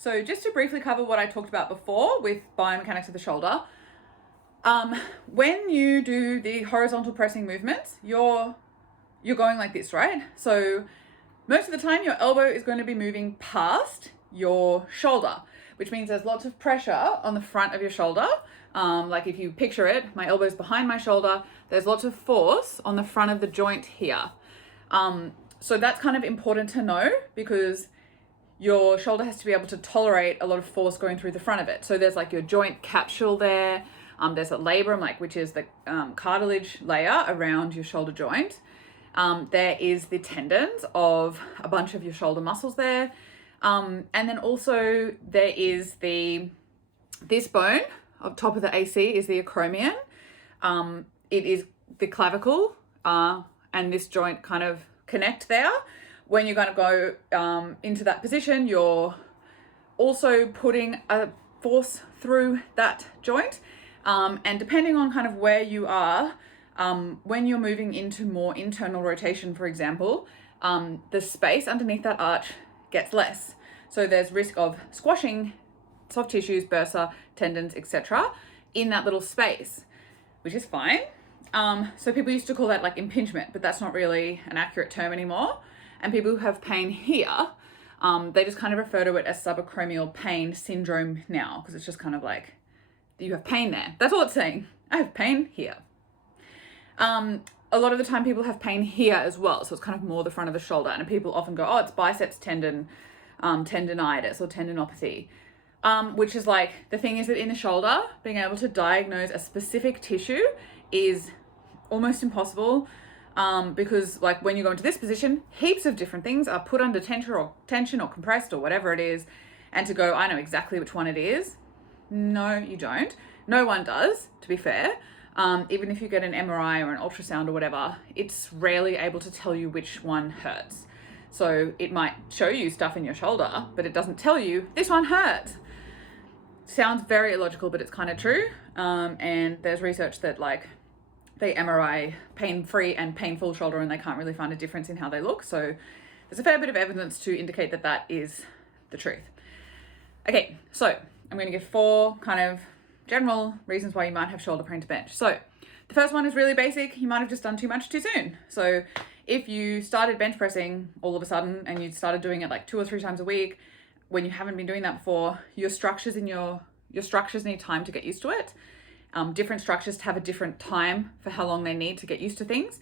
So just to briefly cover what I talked about before with biomechanics of the shoulder, when you do the horizontal pressing movements, you're going like this, right? So most of the time your elbow is going to be moving past your shoulder, which means there's lots of pressure on the front of your shoulder. Like if you picture it, my elbow's behind my shoulder, there's lots of force on the front of the joint here. So that's kind of important to know because your shoulder has to be able to tolerate a lot of force going through the front of it. So there's like your joint capsule there. There's a labrum, which is the cartilage layer around your shoulder joint. There is the tendons of a bunch of your shoulder muscles there. And then also there is this bone on top of the AC is the acromion. It is the clavicle, and this joint kind of connect there. When you're going to go into that position, you're also putting a force through that joint. And depending on kind of where you are, when you're moving into more internal rotation, for example, the space underneath that arch gets less. So there's risk of squashing soft tissues, bursa, tendons, etc. in that little space, which is fine. So people used to call that like impingement, but that's not really an accurate term anymore. And people who have pain here, they just kind of refer to it as subacromial pain syndrome now, because it's just kind of like, you have pain there. That's all it's saying. I have pain here. A lot of the time people have pain here as well. So it's kind of more the front of the shoulder. And people often go, oh, it's biceps tendon, tendinitis or tendinopathy. Which is like, the thing is that in the shoulder, being able to diagnose a specific tissue is almost impossible. Because like when you go into this position, heaps of different things are put under tension or compressed or whatever it is. And to go, I know exactly which one it is. No, you don't. No one does, to be fair. Even if you get an MRI or an ultrasound or whatever, it's rarely able to tell you which one hurts. So it might show you stuff in your shoulder, but it doesn't tell you this one hurts. Sounds very illogical, but it's kind of true. And there's research that like they MRI pain-free and painful shoulder and they can't really find a difference in how they look. So there's a fair bit of evidence to indicate that that is the truth. Okay, so I'm going to give 4 kind of general reasons why you might have shoulder pain to bench. So the first one is really basic. You might have just done too much too soon. So if you started bench pressing all of a sudden and you started doing it like 2 or 3 times a week, when you haven't been doing that before, your structures need time to get used to it. Different structures have a different time for how long they need to get used to things.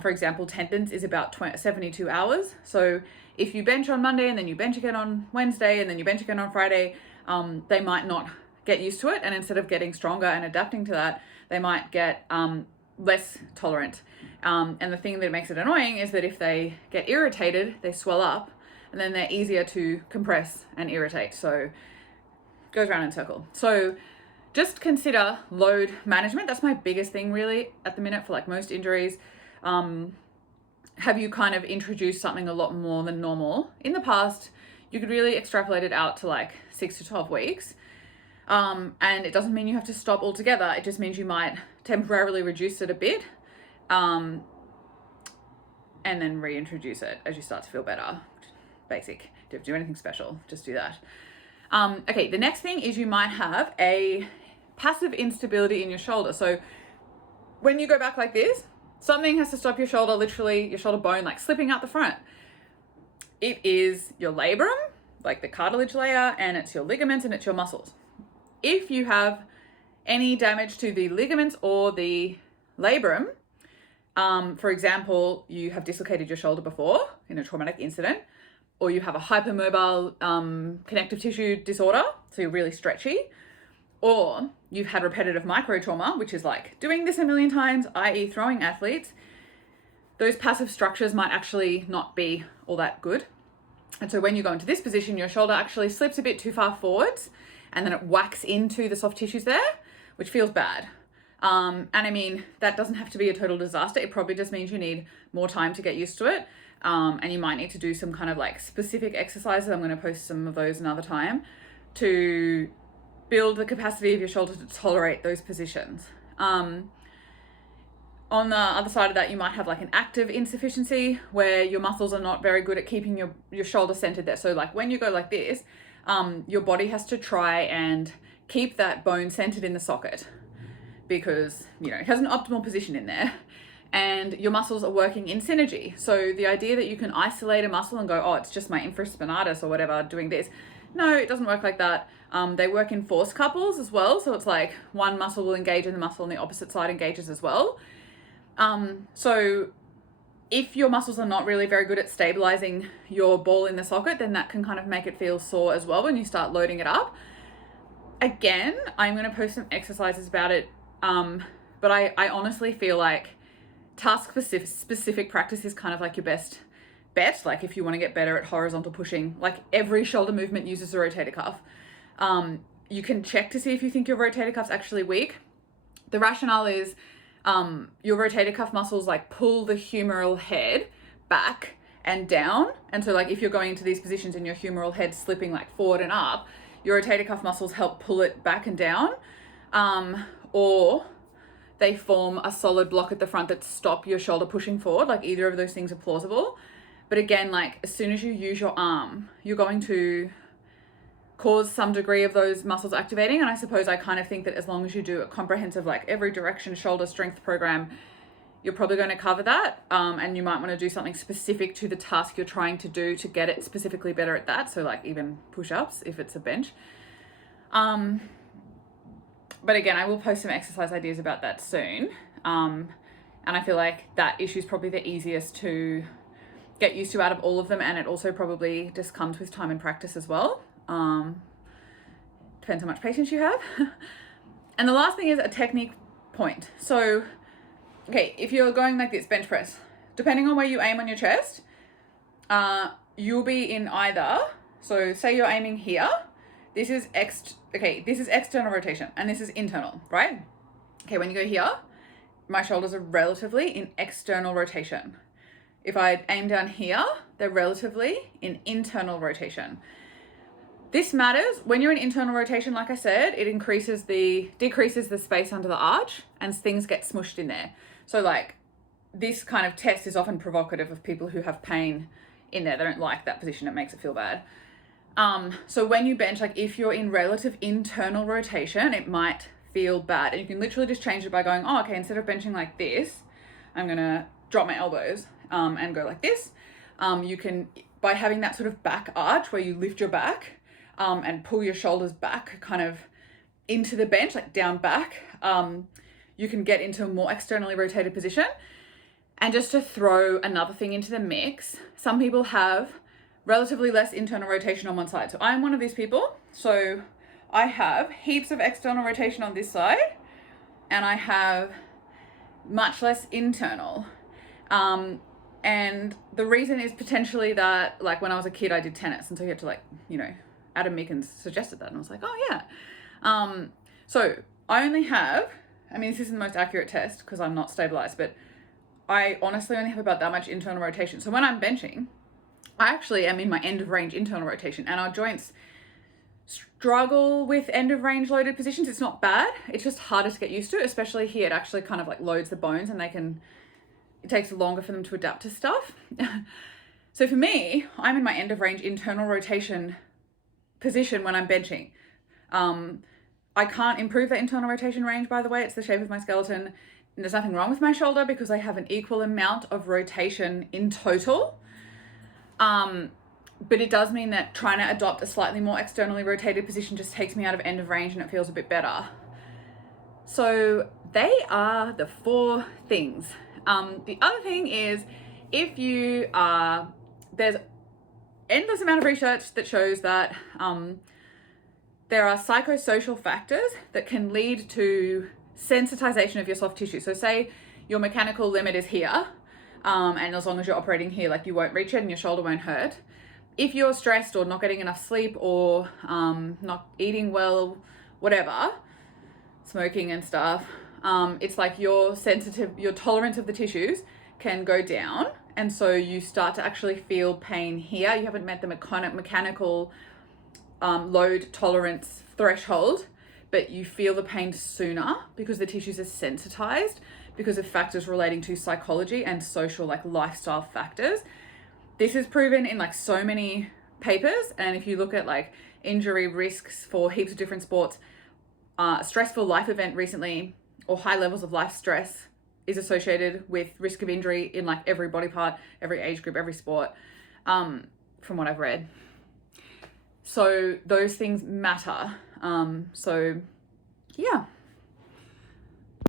For example, tendons is about 72 hours. So if you bench on Monday and then you bench again on Wednesday and then you bench again on Friday, they might not get used to it. And instead of getting stronger and adapting to that, they might get less tolerant. And the thing that makes it annoying is that if they get irritated, they swell up and then they're easier to compress and irritate. So it goes around in a circle. So just consider load management. That's my biggest thing really at the minute for like most injuries. Have you kind of introduced something a lot more than normal? In the past, you could really extrapolate it out to like 6 to 12 weeks. And it doesn't mean you have to stop altogether. It just means you might temporarily reduce it a bit, and then reintroduce it as you start to feel better. Basic. Don't have to do anything special. Just do that. Okay, the next thing is you might have a passive instability in your shoulder. So when you go back like this, something has to stop your shoulder, literally your shoulder bone, like slipping out the front. It is your labrum, like the cartilage layer, and it's your ligaments and it's your muscles. If you have any damage to the ligaments or the labrum, for example, you have dislocated your shoulder before in a traumatic incident, or you have a hypermobile connective tissue disorder, so you're really stretchy, or you've had repetitive microtrauma, which is like doing this a million times, i.e. throwing athletes, those passive structures might actually not be all that good. And so when you go into this position, your shoulder actually slips a bit too far forwards and then it whacks into the soft tissues there, which feels bad. And I mean, that doesn't have to be a total disaster. It probably just means you need more time to get used to it. And you might need to do some kind of like specific exercises. I'm going to post some of those another time to build the capacity of your shoulder to tolerate those positions. On the other side of that, you might have like an active insufficiency where your muscles are not very good at keeping your shoulder centered there. So like when you go like this, your body has to try and keep that bone centered in the socket because, you know, it has an optimal position in there. And your muscles are working in synergy. So the idea that you can isolate a muscle and go, oh, it's just my infraspinatus or whatever doing this. No, it doesn't work like that. They work in force couples as well. So it's like one muscle will engage in the muscle and the opposite side engages as well. So if your muscles are not really very good at stabilizing your ball in the socket, then that can kind of make it feel sore as well when you start loading it up. Again, I'm going to post some exercises about it. But I honestly feel like task specific practice is kind of like your best bet. Like if you want to get better at horizontal pushing, like every shoulder movement uses the rotator cuff. You can check to see if you think your rotator cuff's actually weak. The rationale is your rotator cuff muscles like pull the humeral head back and down. And so like if you're going into these positions and your humeral head slipping like forward and up, your rotator cuff muscles help pull it back and down. Or they form a solid block at the front that stop your shoulder pushing forward. Like either of those things are plausible. But again, like as soon as you use your arm, you're going to cause some degree of those muscles activating. And I suppose I kind of think that as long as you do a comprehensive, like every direction shoulder strength program, you're probably going to cover that. And you might want to do something specific to the task you're trying to do to get it specifically better at that. So like even push-ups if it's a bench. But again, I will post some exercise ideas about that soon. And I feel like that issue is probably the easiest to get used to out of all of them. And it also probably just comes with time and practice as well. Depends how much patience you have. And the last thing is a technique point. So, okay, if you're going like this, bench press, depending on where you aim on your chest, you'll be in either, so say you're aiming here, this is external rotation and this is internal, right? Okay, when you go here, my shoulders are relatively in external rotation. If I aim down here, they're relatively in internal rotation. This matters when you're in internal rotation. Like I said, it decreases the space under the arch and things get smushed in there. So like this kind of test is often provocative of people who have pain in there. They don't like that position. It makes it feel bad. So when you bench, like if you're in relative internal rotation, it might feel bad. And you can literally just change it by going, oh, okay, instead of benching like this, I'm going to drop my elbows and go like this. You can, by having that sort of back arch where you lift your back and pull your shoulders back kind of into the bench, like down back, you can get into a more externally rotated position. And just to throw another thing into the mix, some people have relatively less internal rotation on one side. So I'm one of these people. So I have heaps of external rotation on this side and I have much less internal. And the reason is potentially that like when I was a kid, I did tennis. And so you had to like, you know, Adam Meekins suggested that. And I was like, oh yeah. So I only have, I mean, this isn't the most accurate test because I'm not stabilized, but I honestly only have about that much internal rotation. So when I'm benching, I actually am in my end of range internal rotation and our joints struggle with end of range loaded positions. It's not bad. It's just harder to get used to, especially here. It actually kind of like loads the bones and it takes longer for them to adapt to stuff. So for me, I'm in my end of range internal rotation position when I'm benching. I can't improve that internal rotation range, by the way. It's the shape of my skeleton. And there's nothing wrong with my shoulder because I have an equal amount of rotation in total. But it does mean that trying to adopt a slightly more externally rotated position just takes me out of end of range and it feels a bit better. So they are the 4 things. The other thing is if you are, there's endless amount of research that shows that there are psychosocial factors that can lead to sensitization of your soft tissue. So say your mechanical limit is here, and as long as you're operating here, like you won't reach it and your shoulder won't hurt. If you're stressed or not getting enough sleep or not eating well, whatever, smoking and stuff, it's like your tolerance of the tissues can go down. And so you start to actually feel pain here. You haven't met the mechanical load tolerance threshold, but you feel the pain sooner because the tissues are sensitized because of factors relating to psychology and social, like lifestyle factors. This is proven in like so many papers, and if you look at like injury risks for heaps of different sports, stressful life event recently, or high levels of life stress, is associated with risk of injury in like every body part, every age group, every sport, from what I've read. So those things matter. So yeah.